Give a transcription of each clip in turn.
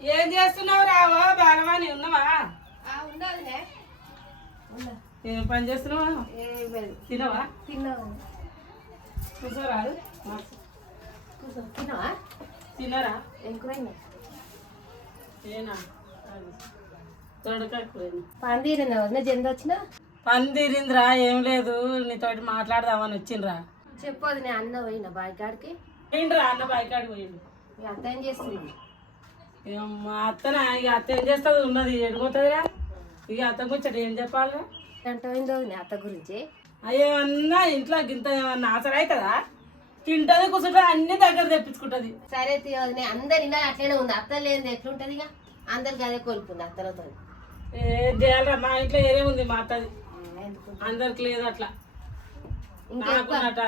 ఏం చేస్తున్నావు రావో? బాలవాణి ఉన్నావా? ఏం పని చేస్తున్నావు? ఏం లేదు తినవా తిన్నావు? కూర్చోరాదు కూర్చో తిన్నావా తినరా ఏనా? తొడకాయ కూరని పందిరిందా? వదిన జెంద వచ్చినా పందిరిందిరా ఏం లేదు. నీతోటి మాట్లాడదామని వచ్చిండ్రా. చెప్పదు నేను అన్న పోయిన బాయికాడికి? పోయిండ్రా అన్న బయకాడికి పోయిండు. ఏం చేస్తున్నాడు ఇక మా అత్తన ఇక అత్త ఏం చేస్తుంది ఉన్నది ఎడిపోతుందిరా ఇక అత్త ముచ్చట ఏం చెప్పాలిరా గంట పోయిందో వదిన అత్త గురించి? అయ్యేమన్నా ఇంట్లో గింత ఏమన్నా ఆసర అవుతుందా? తింటది కూర్చుంటుంది అన్ని దగ్గర తెప్పించుకుంటది. సరే వదిన అందరి ఇలా అట్లనే ఉంది. అత్త లేనిది ఎట్లుంటది ఇక? అందరికి అదే కోల్పోయింది అత్తలతో ఏం చేయాలరా మా ఇంట్లో ఏరే ఉంది మా అత్తది. అందరికి లేదు అట్లా. నాకున్నట్ట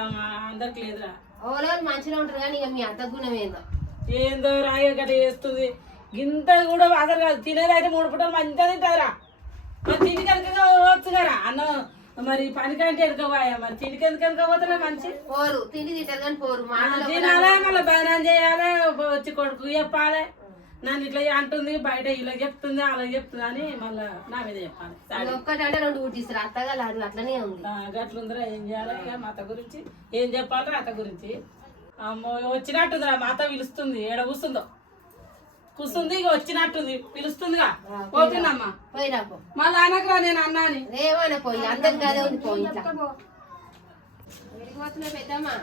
అందరికి లేదురా. ఓలో మంచిగా ఉంటారు కానీ ఇక మీ అత్త గుణం ఏందో? ఏందో రాయి గట్ట చేస్తుంది. గింత కూడా అసలు కాదు. తినేది అయితే మూడు పూటలు మంచిగా తింటుందిరా. మరి తిండి కనుక పోవచ్చు కదా. అన్నం మరి పనికంటే ఎడుకోవాయా మరి తిండికి ఎందుకు ఎడుకోపోతున్నా మంచి? పోరు. తిండి తింటారు కానీ పోరు. తినాలే? మళ్ళీ బయనం చేయాలి? వచ్చి కొడుకు చెప్పాలి. నన్ను ఇట్లా అంటుంది బయట ఇలా చెప్తుంది అలా చెప్తుంది అని మళ్ళీ నా మీద చెప్పాలి. ఒక్కటంటే రెండు ఊటిస్తారు అత్తగా అట్లనే ఉంది. ఆ, గట్లుందిరా ఏం చేయాలి? ఇక మా అత్త గురించి ఏం చెప్పాలి అత్త గురించి? అమ్మో వచ్చినట్టుందిరా మా అత్త పిలుస్తుంది. ఏడ కూస్తుందో కూస్తుంది ఇక వచ్చినట్టుంది పిలుస్తుందిగా పోతుందమ్మా పోయిరా పో మళ్ళీ అనకురా నేను అన్నా అని రేమన్నా పోయి అందరికి అదే ఉంది పోయి పెద్దమ్మా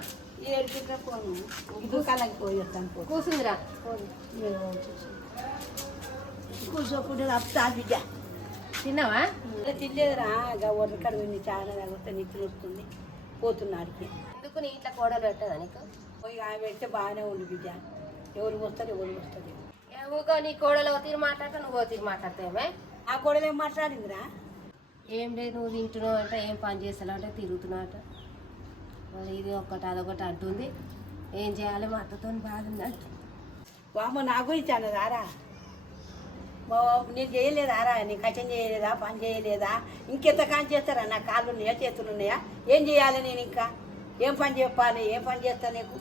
దుకాణానికి పోయి వస్తాను కూసుందిరా. కూర్చోకుండా అప్తా బిడ్డ తిన్నావా తినలేదురా ఒడ్ల కడుగు చాలా తాగొస్తే నిద్ర వస్తుంది పోతున్నాడికి ఎందుకు నీ ఇట్లా కోడలు పెట్టదా నీకు పోయి ఆమె పెడితే బాగానే ఉంది బిడ్డ ఎవరు వస్తారు ఎవరు వస్తుంది ఊకో నీ కోడలు తీరు మాట్లాడతా నువ్వు తీరు మాట్లాడతావేమే? ఆ కూడా ఏం మాట్లాడిందిరా? ఏం లేదు నువ్వు తింటున్నావు అంటే ఏం పని చేస్తావు అంటే తిరుగుతున్నావు అంట. మరి ఇది ఒక్కటి అదొకటి అంటుంది. ఏం చేయాలి? మా అత్తతో అంట వామ్మ నా గురించి అన్నదారా నేను చేయలేదారా నేను కష్టం చేయలేదా? పని చేయలేదా? ఇంకెంత కాని చేస్తారా? నా కాళ్ళు ఉన్నాయా చేతులు ఉన్నాయా? ఏం చేయాలి నేను ఇంకా? ఏం పని చెప్పాలి? ఏం పని చేస్తా నీకు?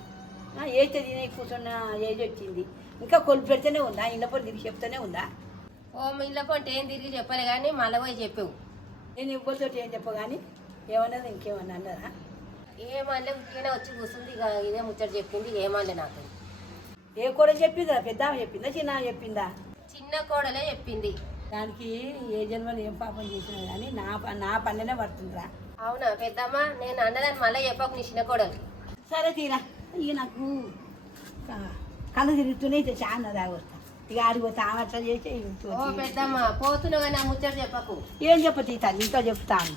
ఏతే తినే కూర్చున్న ఏజ్ వచ్చింది. ఇంకా కొలుపు పెడితేనే ఉందా? ఇంట్లో పని తిరిగి చెప్తూనే ఉందా? ఓ మీ ఇళ్ళ కొంటే ఏం తిరిగి చెప్పలే కానీ మళ్ళీ పోయి చెప్పావు. నేను ఇవ్వతో ఏం చెప్పగాని ఏమన్నది ఇంకేమన్నా అన్నదా? ఏమనలే ఉట్టిగానే వచ్చి కూర్చుంది ఇక ఇదే ముచ్చట చెప్పింది ఏమనలే నాకు ఏ కూడా చెప్పిందా? పెద్ద చెప్పిందా? చిన్న చెప్పిందా? చిన్న కోడలే చెప్పింది. దానికి ఏ జన్మలో ఏం పాపం చేసినా కానీ నా నా పల్లెనే పడుతుందిరా. అవునా పెద్దమ్మ? నేను అన్నదాన్ని మళ్ళీ చెప్పకు నీ చిన్న కోడలు. సరే తీరా. ఇక నాకు. ఆ, కళ్ళు తిరుగుతూనే ఇక చాలా తాగొస్తా. ఇక ఆడిపోతా ఆమె అట్లా చేసి ఈమె ఓ తోటి. పెద్దమ్మ పోతున్నావు కానీ ఆ ముచ్చట చెప్పకు. ఏం చెప్ప తీతాను ఇంకా చెప్తాను.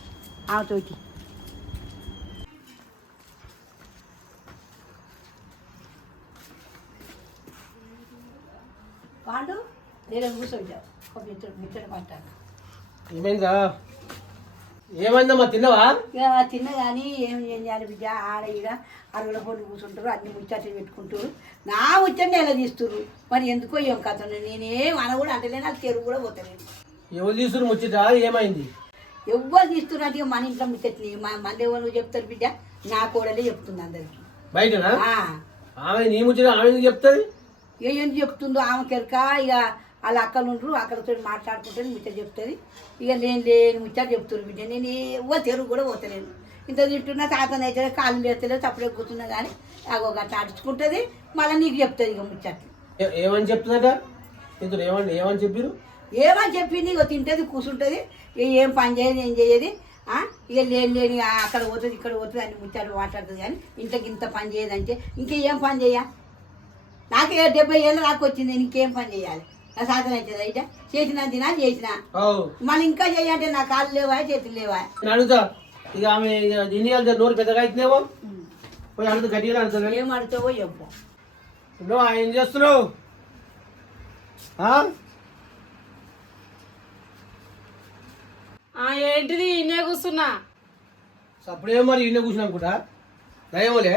ఆమెతోటి. పాండు నేను కూర్చోంటావు ఒక మిత్రుడు మిత్రుడు పట్టాను. ఏమైందా ఏమైందమ్మా తిన్నావా? తిన్న కానీ ఏం ఏం చేయాలి బిడ్డ? ఆడ ఈడ అరుగుల పోటీ కూర్చుంటారు అన్ని ముచ్చట్లు పెట్టుకుంటారు నా ముచ్చట ఎలా తీస్తుర్రు. మరి ఎందుకో ఏం కథ నేనేం అన కూడా అంటలేను అది తెరుగు కూడా పోతలేదు. ఎవరు తీసుకుని ముచ్చట? ఏమైంది? ఎవ్వరు తీస్తున్నారు మన ఇంట్లో ముచ్చట్ని మా మంది ఎవరు చెప్తారు బిడ్డ? నా కోడలే చెప్తుంది అందరికి. బయటనా? ఆ, ఆమె నీ ముచ్చట ఆమె చెప్తుంది? ఇక ఏం చెప్తుందో? ఆమె కెరక ఇక వాళ్ళ అక్కలు ఉంటారు అక్కలతో మాట్లాడుకుంటే ముచ్చట చెప్తుంది. ఇక లేని లేని ముచ్చట చెప్తున్నారు బిడ్డ. నేను ఎవ్వరు తెరుగు కూడా పోతలేను ఇంత తింటున్నా తాతనైతే అయితే కాళ్ళు లేస్తలేదు తప్పుడే కూర్చున్నా కానీ అగో గట్ట అడుచుకుంటుంది. మళ్ళీ నీకు చెప్తుంది ఇక ముచ్చట్లు. ఏమని చెప్తుందట? ఏమని ఏమని చెప్పారు ఏమని చెప్పింది? ఇక తింటుంది కూర్చుంటుంది ఇక ఏం పని చేయదు ఏం చేయదు. ఇక లేని లేని అక్కడ పోతుంది ఇక్కడ పోతుంది అన్ని ముచ్చాలు మాట్లాడుతుంది కానీ ఇంతకి ఇంత పని చేయదంటే ఇంకేం పని చేయ నాకు డెబ్బై ఏళ్ళు నాకు వచ్చింది నేను ఇంకేం పని చేయాలి? నా సాధన అవుతుంది అయితే చేసిన తినా చేసిన. ఓ మళ్ళీ ఇంకా చేయాలంటే నా కాళ్ళు లేవా చేతులు లేవా అడుగుతా. ఇక ఆమె దీని నోరు పెద్దగా అయితేనేమో? పోయి అడుగుతా గట్టిగా అడుగుతా ఏం అడుగుతావో చెప్పు నువ్వు ఏం చేస్తున్నావు? ఏంటిది ఇన్నే కూర్చున్నా? అప్పుడే మరి ఇన్న కూర్చున్నాం కూడా దయమోలే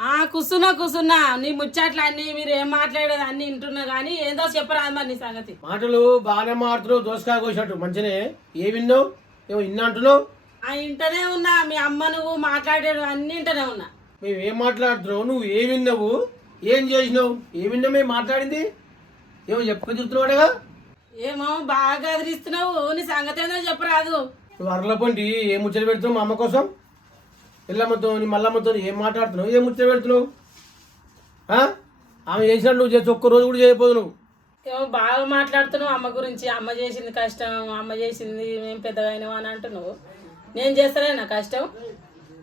ఆ? కూర్చున్నా కూర్చున్నా నీ ముచ్చట్లు అన్ని మీరు ఏం మాట్లాడేది అన్ని వింటున్నా కానీ ఏందో చెప్పరాదు మరి నీ సంగతి. మాటలు బాగానే మాడుతున్నావు దోసకాయ కోసినట్టు. మంచినే? ఏ విన్నావు? ఏమో ఇన్న అంటున్నావు? ఆ ఇంటనే ఉన్నా. మీ అమ్మ నువ్వు మాట్లాడేది అన్ని ఇంటనే ఉన్నా. మేము ఏం మాట్లాడుతున్నావు? నువ్వు ఏ విన్నావు? ఏం చేసినావు? ఏమిన్నా మేము మాట్లాడింది? ఏమో చెప్పుకొని తిరుగుతున్నాడుగా ఏమో బాగా అదిరిస్తున్నావు. నీ సంగతి ఏందో చెప్పరాదు. నువ్వు పొంటి ఏం ముచ్చట పెడుతున్నావు మా అమ్మ కోసం? ఎల్లమ్మతో నీ మల్లమ్మతో ఏం మాట్లాడుతున్నావు? ఏం ముచ్చట పెడుతున్నావు? ఆమె చేసినట్టు నువ్వు చేసి ఒక్క రోజు కూడా చేయకపోదు నువ్వు. ఏమో బాగా మాట్లాడుతున్నావు అమ్మ గురించి. అమ్మ చేసింది కష్టం అమ్మ చేసింది మేము పెద్దగా అయినావు అని అంటున్నావు. నేను చేస్తానే నా కష్టం?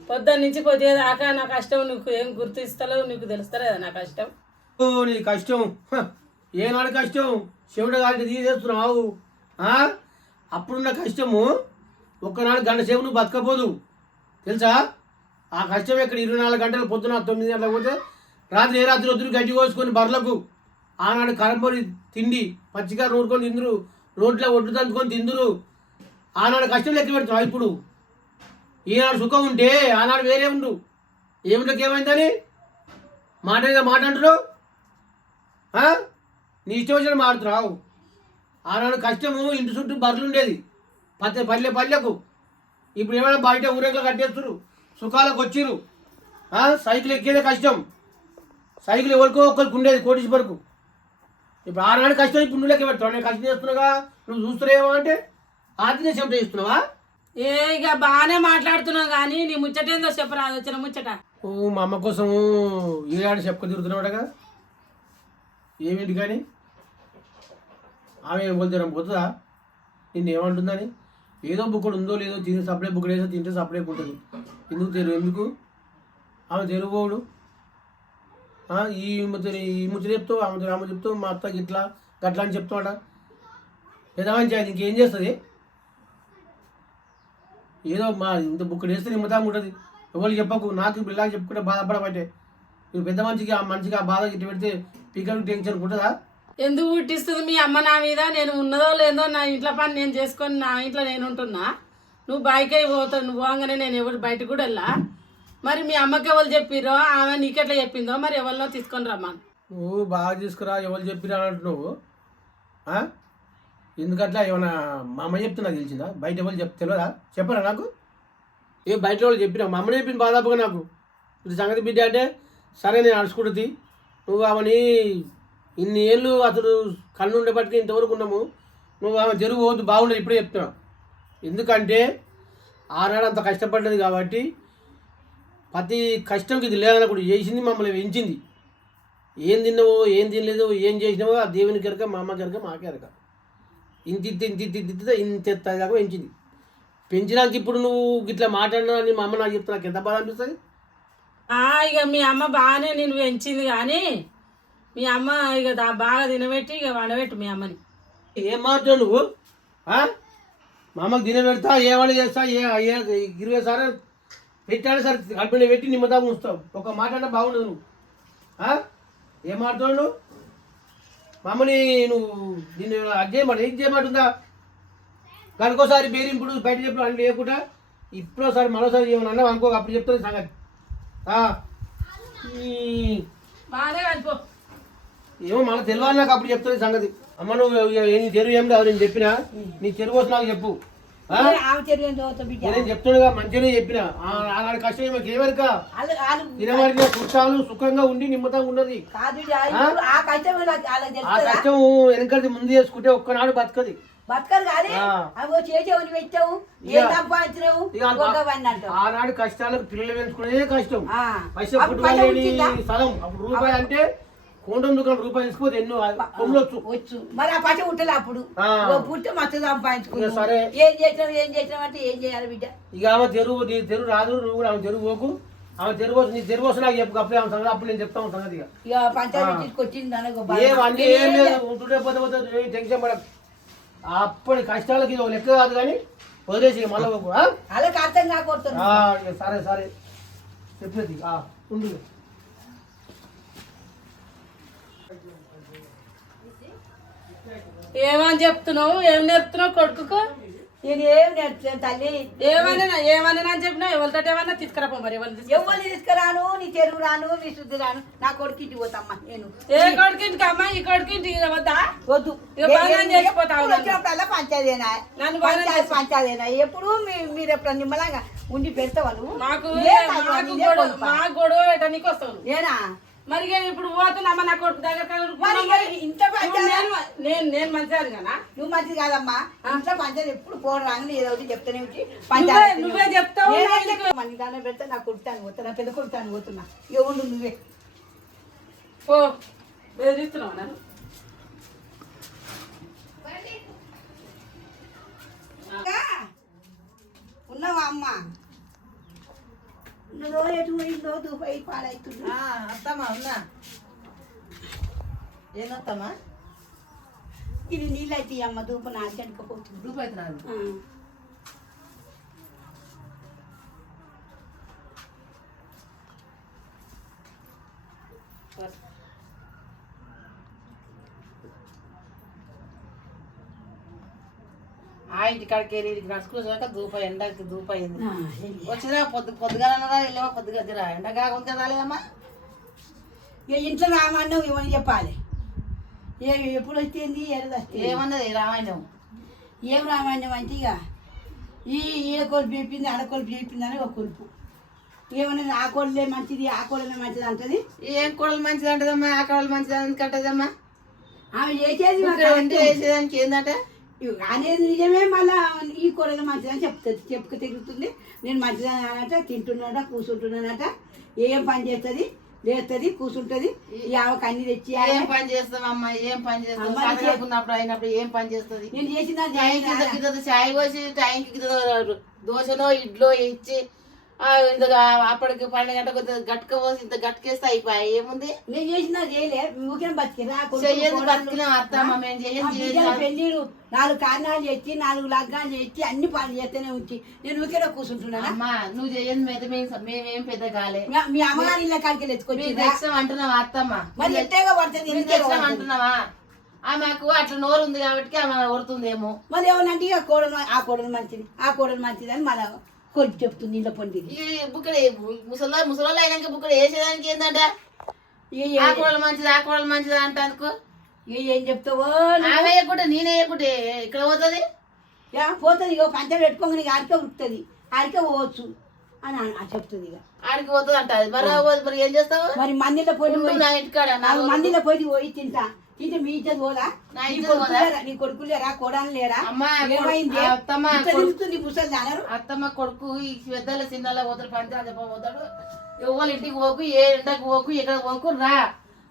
పొద్దున్న నుంచి కొద్దిగా దాకా నా కష్టం నీకు ఏం గుర్తిస్తలేవు నీకు తెలుస్తలేదా నా కష్టం? ఓ నీ కష్టం. ఏనాడు కష్టం? శివుడు గారికి తీసేస్తున్నావు? అప్పుడున్న కష్టము ఒక్కనాడు గంట సేపు నువ్వు బతకపోదు. తెలుసా? ఆ కష్టం ఇక్కడ ఇరవై నాలుగు గంటలు పొద్దున తొమ్మిది గంటలకు పోతే రాత్రి ఏ రాత్రి వద్దురు గడ్డి కోసుకొని బర్లకు ఆనాడు కరంపొడి తిండి పచ్చిగా నూరుకొని తిందురు రోడ్లో ఒడ్డు దంచుకొని తిందురు. ఆనాడు కష్టం లెక్క పెడుతున్నావు ఇప్పుడు? ఈనాడు సుఖం ఉంటే ఆనాడు వేరే ఉండు. ఏమిటకి ఏమైందని? మాట మీద మాట అంటున్నావు? నీ ఇష్టం వచ్చిన మాడుతున్నావు ఆనాడు కష్టము ఇంటి చుట్టూ బర్రెలు ఉండేది. పల్లె పల్లె పల్లెకు. ఇప్పుడు ఏమైనా బయట ఊరేగలు కట్టేస్తున్నారు సుఖాలకు వచ్చిర్రు? సైకిల్ ఎక్కేదే కష్టం. సైకిల్ ఎవరికో ఒక్కరికి ఉండేది కోటీశ్వరకు ఇప్పుడు ఆనాడు కష్టం ఇప్పుడు నువ్వు లెక్క పెడతావు? నేను కష్టం చేస్తున్నాగా? నువ్వు చూస్తున్నావేమో అంటే ఆదినే చెమట చేస్తున్నావా? ఏ ఇక బాగానే మాట్లాడుతున్నావు కానీ నీ ముచ్చటేందో చెప్పరాదు వచ్చిన ముచ్చట. ఓ మా అమ్మ కోసం ఈనాడు చెప్పక తిరుగుతున్నావుడగా ఏమిటి కానీ? ఆమె ఏం పోతే పోతుందా? నిన్ను ఏమంటుందని ఏదో బుక్కడు ఉందో లేదో తిని సప్లై బుక్కడు వేసో తింటే సప్లై ఉంటుంది. ఎందుకు తెరు ఎందుకు? ఆమె తెరువుకోడు ఈ ముచ్చ ఈ ముచ్చట చెప్తావు ఆమె ఆమె చెప్తావు మా అత్త ఇట్లా గట్లా అని చెప్తాడ పెదవని చేయాలి ఇంకేం చేస్తుంది? ఏదో మా ఇంత బుక్కడు వేస్తే నిమ్మతాం ఉంటుంది. ఎవరు చెప్పకు నాకు పిల్లలకి చెప్పుకుంటే బాధపడబట్టే. నువ్వు పెద్ద మనిషికి ఆ మనిషికి ఆ బాధ ఇటు పెడితే పీకలకు టెన్షన్ ఉంటుందా? ఎందుకు పుట్టిస్తుంది మీ అమ్మ నా మీద? నేను ఉన్నదో లేదో నా ఇంట్లో పని నేను చేసుకొని నా ఇంట్లో నేను ఉంటున్నా. నువ్వు బయకే పోతావు నువ్వు పోగానే నేను ఎవరు బయటకు కూడా వెళ్ళా? మరి మీ అమ్మకి ఎవరు చెప్పిరో ఆమె నీకెట్లా చెప్పిందో? మరి ఎవరినో తీసుకొని రమ్మను. నువ్వు బాగా తీసుకురా ఎవరు చెప్పిరా అని అంటున్నావు? ఎందుకట్లా ఏమైనా మా అమ్మ చెప్తున్నా తెలిసిందా? బయట ఎవరు చెప్ తెలియదా చెప్పరా నాకు? ఏ బయట వాళ్ళు చెప్పినా మా అమ్మనే చెప్పింది బాధాపుగా నాకు. ఇది సంగతి బిడ్డ అంటే సరే నేను అడుచుకుంటుంది నువ్వు ఆమెని ఇన్ని ఏళ్ళు అసలు కళ్ళు ఉండేపటికి ఇంతవరకు ఉన్నాము. నువ్వు ఆమె జరుగు పోవద్దు బాగుండదు ఇప్పుడే చెప్తున్నా. ఎందుకంటే ఆనాడు అంత కష్టపడ్డది కాబట్టి ప్రతి కష్టంకి ఇది లేదన్నప్పుడు చేసింది మమ్మల్ని పెంచింది. ఏం తిన్నావో ఏం తినలేదో ఏం చేసినావో ఆ దేవుని కనుక మా అమ్మ కనుక మాకే కనుక ఇంత ఇంత ఇంత ఇంత ఇంత ఇంత దాకా పెంచింది. పెంచినాక ఇప్పుడు నువ్వు గిట్లా మాట్లాడినా అని మా అమ్మ నాకు చెప్తే నాకు ఎంత బాధ అనిపిస్తుంది? ఇక మీ అమ్మ బాగానే నేను పెంచింది కానీ మీ అమ్మ ఇక దా- బాగా తినబెట్టి ఇక వండబెట్టు మీ అమ్మని. ఏం మాట్లాడు నువ్వు? మా అమ్మకి తిన పెడతా ఏ వాళ్ళు చేస్తా ఏ ఏ ఇరవై సార్లు పెట్టాడు సరే కడుపుని పెట్టి నిమ్మదా ఉంచుతావు ఒక మాట అంటే బాగుండదు నువ్వు? ఏం మాట్లాడు నువ్వు? మా అమ్మని నువ్వు నిన్ను అది చేయమాట ఏం చేయమంటుందా? కనుకోసారి బేరింపుడు బయట చెప్పిన అని లేకుండా ఇప్పుడోసారి మరోసారి ఏమన్నా అనుకో అప్పుడు చెప్తుంది సంగతి. బాగానే కలిపో. ఏమో మనకు తెలియాలి నాకు అప్పుడు చెప్తుంది సంగతి. అమ్మ నువ్వు నీ తెరువు ఏం లేదు నేను చెప్పినా? నీ తెరువు వస్తే నాకు చెప్పు. చెరువు నేను చెప్తుండగా మంచిగానే చెప్పిన. కష్టం కుట్టాలు సుఖంగా ఉండి నిమ్మతంగా ఉన్నది. ఆ కష్టం వెనకది ముందు చేసుకుంటే ఒక్కనాడు బతకది. బతకరు కాదే? ఆ. అవి చేసేవని పెట్టావు? ఏం సంపాదించినావు? ఆనాడు కష్టాలకు పిల్లలు పెంచుకునేదే కష్టం? స్థలం అప్పుడు రూపాయి అంటే కోండం దుకాణం రూపాయి తీసుకోతే ఎన్నో కొమ్మలొచ్చు. వచ్చు. మరి ఆ పచ్చ పుట్టలే అప్పుడు. ఓ పుట్టి సంపాదించుకున్నావు ఇక సరే. ఏం చేసినావు ఏం చేసినావు అంటే ఏం చేయాలి బిడ్డ? ఇక ఆమె తెరువు నీ తెరువు రాదు నువ్వు కూడా ఆమె తెరువు పోకు. ఆమె తెరువు నీ తెరువు వస్తే నాకు చెప్పు అప్పుడే ఆమె సంగతి అప్పుడు నేను చెప్తాను సంగతి ఇక ఇక పంచాయతీ తీసుకొచ్చింది అనకు ఏం అన్నీ ఏం లేదు. ఉంటుంటే పోతే పోతే టెన్షన్ పడకు. అప్పటి కష్టాలకి ఇది ఒక లెక్క కాదు కానీ వదిలేసి మళ్ళీ? వాళ్ళకి అర్థం కాకూడదు సరే సరే. చెప్పినది ఆ, ఉండు. ఏమని చెప్తున్నావు? ఏం నేర్పుతున్నావు కొడుకుకు? నేను ఏం నేర్చుతాను తల్లి. ఏమన్నా ఏమన్నా అని చెప్పినా? ఎవరితో ఏమన్నా తీసుకురాపో మరి ఎవరిని తీసుకురా. ఎవరిని తీసుకురాను? నీ చెరువు రాను నీ శుద్ధి రాను. నా కొడుకు ఇంటికి పోతామ్మా నేను. ఏ కొడుకింటికి అమ్మా? ఈ కొడుకింటికి వద్దా. వద్దు నన్ను. వచ్చినప్పుడల్లా పంచాయతీనా నన్ను పంచాయతీ పంచాయతీనా ఎప్పుడు మీరు ఎప్పుడు నిమ్మలంగా ఉండి పెడతావా కొలుపా. మా గొడవ పెట్టడానికి వస్తావు ఏనా? మరి ఇప్పుడు పోతున్నా నా కొడుకు దగ్గర ఇంత పంచాయతీ నేను నేను మంచిదాన్ని కదా? నువ్వు మంచిది కాదమ్మా. ఇంట్లో పంచాయతీ ఎప్పుడు పోడు రాగానే ఏదో ఒకటి చెప్తానే ఉంచి నువ్వే- నువ్వే చెప్తావు, మంచి దాన్ని పెడితే నా కుడతాను పోతున్నా పెద్ద కుడతాను పోతున్నా. ఎవరు నువ్వే. ఓ బెదిరిస్తున్నావు నన్ను? ఉన్నావా అమ్మ? ఎటు పోయిందో దుబాయ్ పాడైతుంది అత్తమ్మా ఉన్నా. ఏనత్తమ్మా ఇది నీళ్ళు అయితే అమ్మ దూపు నాకెందుకపోతుంది గ్రూప్ అవుతున్నాను ఆ. ఇంటి కాడికి వెళ్ళి నడుచుకున్నాక దూప ఎండకి దూప అయింది వచ్చినా పొద్దు పొద్దుగాలన్నరా వెళ్ళావా పొద్దుగా ఎండ కాకుండా రాలేదమ్మా. ఇక ఇంట్లో రామన్నావు ఇవన్నీ చెప్పాలి? ఏ ఎప్పుడు వచ్చింది ఏమన్నది? రామాయణం. ఏం రామాయణం అంటే ఇక ఈ ఈడ కొలుపు చెప్పింది ఆడ కొలుపు చెప్పింది అని ఒక కొలుపు. ఏమన్నది? ఆ కోళ్ళే మంచిది ఆ కోళ్ళే మంచిది అంటది? ఏం కోడలు మంచిది అంటదమ్మా? ఆ కోడలు మంచిది అంటదమ్మా? ఆమె చేసేది. వేసేదానికి ఏంటంటే అనేది నిజమే మళ్ళా ఈ కూరలో మంచిదని చెప్తుంది చెప్పుకు తిరుగుతుంది నేను మంచిదని అనట తింటున్నాడ కూర్చుంటున్నానట ఏం పని చేస్తుంది లేస్తుంది కూర్చుంటుంది ఆమెకు అన్ని తెచ్చి ఏం పని చేస్తావమ్మా ఏం పని చదువుకున్నప్పుడు అయినప్పుడు ఏం పని చేస్తుంది నేను చేసిన టైంకి పోసి టైంకి దోశలో ఇడ్లో ఇచ్చి ఇంత అప్పటికి పన్నెండు ఇంత గట్క పోసి ఇంత గట్కేస్తే అయిపోయి ఏముంది? నేను చేసిన చేయలే చెయ్యేది కోడళ్ళు. బతికినాం అత్తమ్మ మేము ఆ పెళ్ళిళ్ళు నాలుగు కారణాలు చేసి నాలుగు లగ్నాలు చేసి అన్ని పనులు చేస్తూనే ఉంచి నేను ఊరికే కూర్చుంటున్నానా? అమ్మా నువ్వు చెయ్యదు మీద మేము పెద్ద కాలే. మీ- అమ్మగారి ఇళ్ళ కాడికి మీకు ఎత్తుకొచ్చి తెచ్చాం అంటున్నావా అత్తమ్మ? మరి ఎట్టేగా పడుతుంది? అంటున్నావా? ఆమెకు అట్లా నోరు ఉంది కాబట్టి ఆమె కొడుతుందేమో మళ్ళీ ఏమన్నంటే ఇక కోడలు మ- ఆ కోడలు మంచిది ఆ కోడలు మంచిది అని మళ్ళీ కొలిపి చెప్తుంది ఇళ్ళ పండి ఈ బుక్కడ ముసలా ముసలోళ్ళు అయినాక బుక్కడ వేసేదానికి ఏంటంట ఆ ఏ- కూడలు మంచిది ఆ కూడలు మంచిది ఇక ఏం చెప్తావో ఆమె వేయకుంటే నేనే వేయకుంటే ఇక్కడ పోతుంది? పోతుంది ఇక పంచలు పెట్టుకోగా నీకు ఆడికే ఉడుతుంది ఆడికే పోవచ్చు అని చెప్తుంది ఇక ఆడికి పోతుంది అంట మరి మరి ఏం చేస్తావు? మరి మందిలో పోయి నా ఇంటికాడ నా నాలుగు మందిలో పోయి పోయి తింటా. తింటే మీ ఇజ్జత్ పోదా? నా కొడుకు? లేరా? కోడలు లేరా? అత్తమ్మ, ముసలి అన్నారు అత్తమ్మ కొడుకు ఈ పెద్దల చిన్నల పోతాడు పంచాలు చెప్పబోతాడు ఎవరు ఇంటికి పోకు ఏ ఎండకు పోకు ఎక్కడ పోకు రా.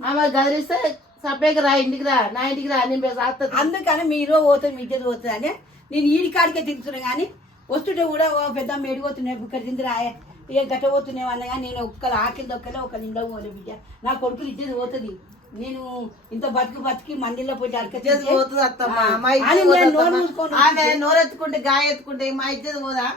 ఆమె గదిలిస్తే సపేకి రా ఇంటికి రా నా ఇంటికి రా నేను రాస్తుంది అందుకని మీరు పోతుంది మీ ఇజ్జత్ పోతుంది అని నేను ఈడి కాడికే తిరుగుతున్నా కానీ వస్తుంటే కూడా ఓ పెద్ద మేడిపోతున్నాయి ఇక్కడ తిందిరా ఏ గట్ట పోతున్నాయి అన్న కానీ నేను ఒక్కరు ఆకిలి దొక్కలే ఒకరు ఇంట్లో పోలే బిడ్డ. నా కొడుకులు ఇచ్చేది పోతుంది. నేను ఇంత బతికి బతికి మందిలో పోయి అడక ఇజ్జత్ పోతుంది అత్తమ్మ మా ఇజ్జత్ నేను నోరు అత్తమ్మ. మూసుకొని ఆమె నోరెత్తుకుంటే గాయ ఎత్తుకుంటే మా ఇజ్జత్ పోదా?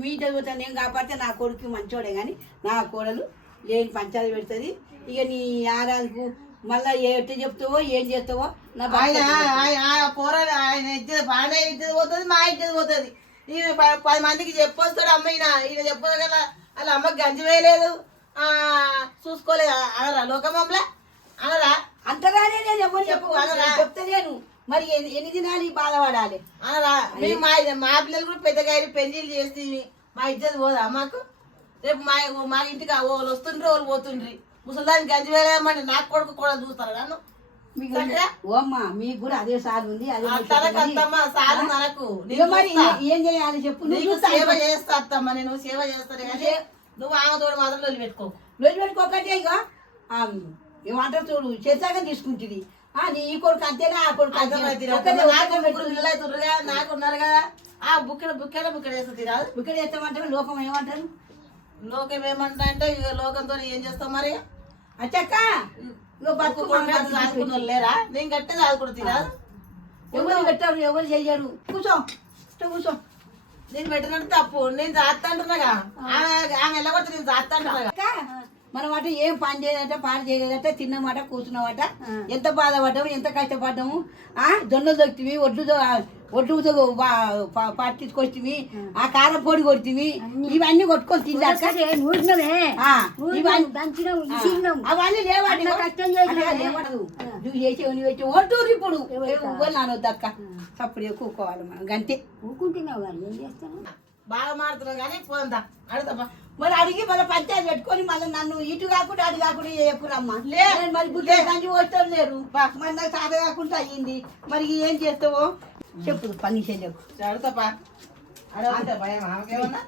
మీ పోతా నేను కాపాడితే నా కొడుకు మంచోడే కానీ నా కోడలు లేని పంచాలు పెడుతుంది. ఇక నీ ఆరాలకు మళ్ళా ఎట్ట చెప్తావో ఏం చేస్తావో నా ఆయన ఆయన- ఆయన పోరాడు ఆయన ఇజ్జత్ బాగానే ఇజ్జత్ పోతుంది మా ఇజ్జత్ పోతుంది. ఈయన ప- పది మందికి చెప్పొస్తాడు అమ్మ ఈయన ఈయన చెప్పదు కదా. వాళ్ళ అమ్మకి గంజి వేయలేదు. ఆ, చూసుకోలేదు. అనరా లోకమంలా అనరా అంతగానే నేను ఎవరు చెప్పు, అనరా? చెప్తలేను మరి ఎన్ని- దినాలు ఈ బాధపడాలి? అనరా మేము మా మా పిల్లలు కూడా పెద్దగా పెళ్ళిళ్ళు చేస్తే మా ఇజ్జత్ పోదా మాకు? రేపు మా మా ఇంటికి వాళ్ళు వస్తుండ్రి వాళ్ళు పోతుండ్రి. ముసలాన్ని గంజి వేయలేమంటే నాకు కొడుకు కూడా చూస్తారా నన్ను? మీకు సరేనా? ఓ అమ్మా మీకు కూడా అదే సార్ ఉంది అదే ఏం చేయాలి చెప్పు? నీకు సేవ చేస్తా అత్తమ్మ నేను సేవ చేస్తాను కానీ నువ్వు ఆమె తోడు మాత్రం వదిలి పెట్టుకో. పెట్టుకోకటే ఇక ఏమంటారు చూడు చేసాక తీసుకుంటుంది. ఆ నీ ఈ కొడుకు అంతేనా ఆ కొడుకు అంతేనా? నాకు ఉన్నారు కదా ఆ బుక్కెడ బుక్కెడ బుక్కెడ వేస్తుంది రాదు ఇక్కడ చేస్తామంటారు లోకం ఏమంటారు? లోకం ఏమంటా అంటే లోకంతో ఏం చేస్తాం మరి? అచ్చక్క? బతుకు చదువుకున్న వాళ్ళు లేరా? నేను గట్టే చదువుకుంటుంది రాదు ఎవరు పెట్టారు? ఎవరు చెయ్యరు? కూర్చో. ఇట్ట కూర్చో. నేను పెట్టినట్టు తప్పు. నేను జాస్తా అంటున్నాగా. ఆమె ఆమె వెళ్ళగొట్టి నేను జాస్తా అంటున్నాగా. మనం అట ఏం పని చేయదట పాడు చేయదట తిన్నమాట కూర్చున్నామట ఎంత బాధపడ్డాము ఎంత కష్టపడ్డాము ఆ? జొన్నలు దొక్కివి ఒడ్లు దొ- ఆ, ఒడ్లు దొ- వా- పా- పట్టించుకొచ్చివి ఆ. కారం పొడి కొడుతుంది ఇవన్నీ కొట్టుకొని తిన్నాక అవన్నీ లేవాడి. నువ్వు చేసి నువ్వు వచ్చి ఒడ్డూరు ఇప్పుడు. నానొద్దక్క అప్పుడు కూకోవాలి మనం గంతే. ఊకుంటున్నావు కానీ ఏం చేస్తాను బాగా మారుతున్నావు కానీ పోందా అడుగుతా మరి అడిగి మన పంచాయతీ పెట్టుకొని మళ్ళీ నన్ను ఇటు కాకుండా అటు కాకుండా చెప్పురమ్మా లే. నేను మరి బుద్ధి గంజి పోస్తాం లేరు. మరి నాకు సాధ కాకుండా అయ్యింది. మరి ఏం చేస్తావో? చెప్పు పని చెల్లెకు అడుగుతా అడుగుతా భయం ఆమెకేమన్నా?